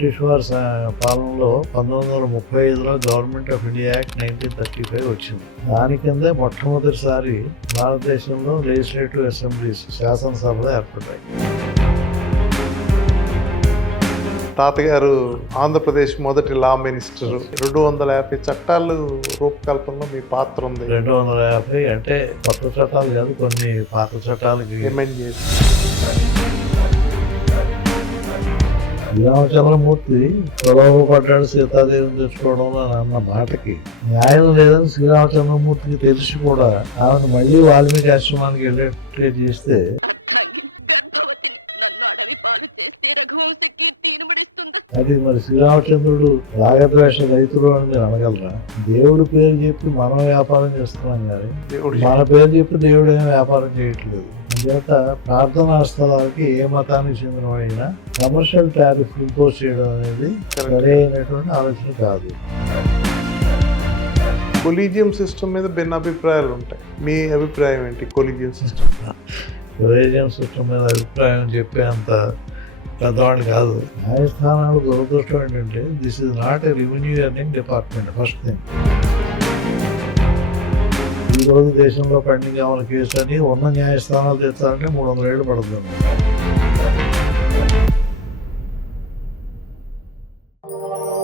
British వారి పాలనలో పంతొమ్మిది వందల ముప్పై ఐదులో government of India act nineteen thirty five వచ్చింది. దాని కిందే మొట్టమొదటిసారి భారతదేశంలో లెజిస్లేటివ్ అసెంబ్లీస్ శాసనసభలు ఏర్పడ్డాయి. తాతగారు ఆంధ్రప్రదేశ్ మొదటి లా మినిస్టర్ రెండు వందల యాభై చట్టాలు రూపకల్పనలో మీ పాత్ర ఉంది. రెండు వందల యాభై అంటే కొత్త చట్టాలు కాదు కొన్ని పాత చట్టాలకి ఎమెండ్ చేసి. శ్రీరామచంద్రమూర్తి ప్రలోభపడ్డాడు సీతాదేవిని తెచ్చుకోవడంలో అని అన్న మాటకి. న్యాయం లేదని శ్రీరామచంద్రమూర్తికి తెలిసి కూడా ఆమెను మళ్ళీ వాల్మీకి ఆశ్రమానికి వెళ్ళేట్టు చేస్తే అది మరి శ్రీరామచంద్రుడు రాగద్వేష రైతులు అని మీరు అనగలరా? దేవుడి పేరు చెప్పి మనం వ్యాపారం చేస్తున్నాం కానీ దేవుడు మన పేరు చెప్పి దేవుడు ఏం వ్యాపారం చేయట్లేదు. అందుచేత ప్రార్థనా స్థలాలకి ఏ మతానికి చెందినవైనా కమర్షియల్ టారిఫ్ ఇంపోజ్ చేయడం అనేది సరైనటువంటి ఆలోచన కాదు. కొలీజియం సిస్టమ్ మీద భిన్న అభిప్రాయాలు ఉంటాయి. మీ అభిప్రాయం ఏంటి కొలీజియం సిస్టమ్? రిలీజియన్ సిస్టమ్ మీద అభిప్రాయం చెప్పేంత పెద్దవాళ్ళు కాదు. న్యాయస్థానాలు దురదృష్టం ఏంటంటే this is not a revenue earning department first thing. ఈరోజు దేశంలో పెండింగ్ అమలు కేసు అని ఉన్న న్యాయస్థానాలు తీర్చాలంటే మూడు వందల ఏళ్ళు పడుతుంది Thank you.